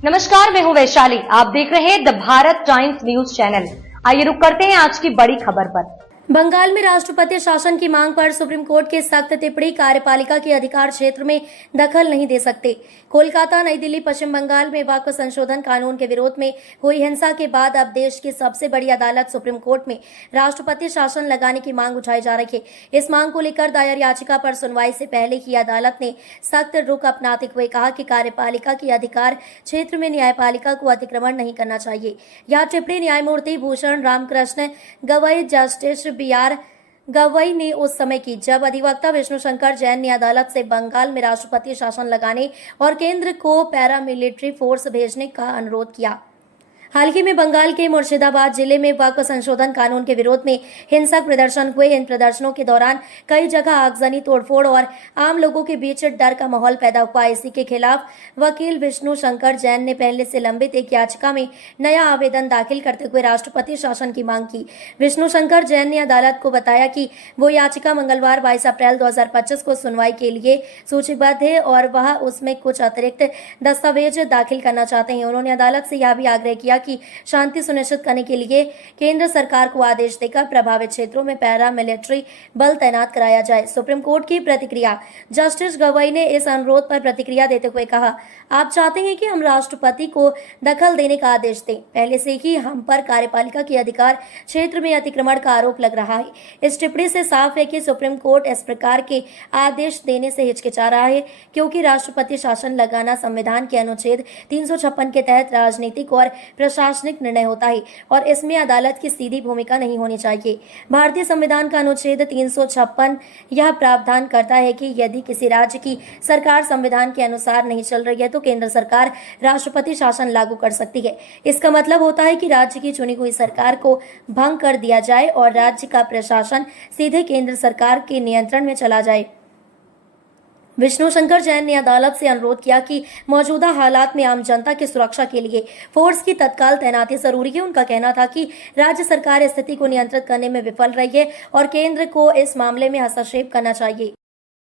नमस्कार, मैं हूं वैशाली। आप देख रहे हैं the Bharat times news channel. आइए रुक करते हैं आज की बड़ी खबर पर। बंगाल में राष्ट्रपति शासन की मांग पर सुप्रीम कोर्ट की सख्त टिप्पणी, कार्यपालिका के अधिकार क्षेत्र में दखल नहीं दे सकते। कोलकाता, नई दिल्ली, पश्चिम बंगाल में वक्फ संशोधन कानून के विरोध में हुई हिंसा के बाद अब देश की सबसे बड़ी अदालत सुप्रीम कोर्ट में राष्ट्रपति शासन लगाने की मांग उठाई जा रही है। इस मांग को लेकर दायर याचिका पर सुनवाई से पहले ही अदालत ने सख्त रुख अपनाते हुए कहा कि कार्यपालिका के अधिकार क्षेत्र में न्यायपालिका को अतिक्रमण नहीं करना चाहिए। यह टिप्पणी न्यायमूर्ति भूषण रामकृष्ण गवई, जस्टिस BR गवई ने उस समय की जब अधिवक्ता विष्णु शंकर जैन ने अदालत से बंगाल में राष्ट्रपति शासन लगाने और केंद्र को पैरामिलिट्री फोर्स भेजने का अनुरोध किया। हाल ही में बंगाल के मुर्शिदाबाद जिले में वक्फ संशोधन कानून के विरोध में हिंसक प्रदर्शन हुए। इन प्रदर्शनों के दौरान कई जगह आगजनी, तोड़फोड़ और आम लोगों के बीच डर का माहौल पैदा हुआ। इसी के खिलाफ वकील विष्णु शंकर जैन ने पहले से लंबित एक याचिका में नया आवेदन दाखिल करते हुए राष्ट्रपति शासन की मांग की। विष्णु शंकर जैन ने अदालत को बताया कि वो याचिका मंगलवार 22 अप्रैल 2025 को सुनवाई के लिए सूचीबद्ध है और वह उसमें कुछ अतिरिक्त दस्तावेज दाखिल करना चाहते हैं। उन्होंने अदालत से यह भी आग्रह किया कि शांति सुनिश्चित करने के लिए केंद्र सरकार को आदेश देकर प्रभावित क्षेत्रों में पैरा मिलिट्री बल तैनात कराया जाए। सुप्रीम कोर्ट की प्रतिक्रिया। जस्टिस गवई ने इस अनुरोध पर प्रतिक्रिया देते हुए कहा, आप चाहते हैं कि हम राष्ट्रपति को दखल देने का आदेश दें। पहले से ही हम पर कार्यपालिका के अधिकार क्षेत्र में अतिक्रमण का आरोप लग रहा है। इस टिप्पणी से साफ है कि सुप्रीम कोर्ट इस प्रकार के आदेश देने से हिचकिचा रहा है क्योंकि राष्ट्रपति शासन लगाना संविधान के अनुच्छेद 356 के तहत राजनीतिक और प्रशासनिक निर्णय होता है और इसमें अदालत की सीधी भूमिका नहीं होनी चाहिए। भारतीय संविधान का अनुच्छेद 356 यह प्रावधान करता है कि यदि किसी राज्य की सरकार संविधान के अनुसार नहीं चल रही है तो केंद्र सरकार राष्ट्रपति शासन लागू कर सकती है। इसका मतलब होता है कि राज्य की चुनी हुई सरकार को भंग कर दिया जाए और राज्य का प्रशासन सीधे केंद्र सरकार के नियंत्रण में चला जाए। विष्णु शंकर जैन ने अदालत से अनुरोध किया कि मौजूदा हालात में आम जनता की सुरक्षा के लिए फोर्स की तत्काल तैनाती जरूरी है। उनका कहना था कि राज्य सरकार स्थिति को नियंत्रित करने में विफल रही है और केंद्र को इस मामले में हस्तक्षेप करना चाहिए।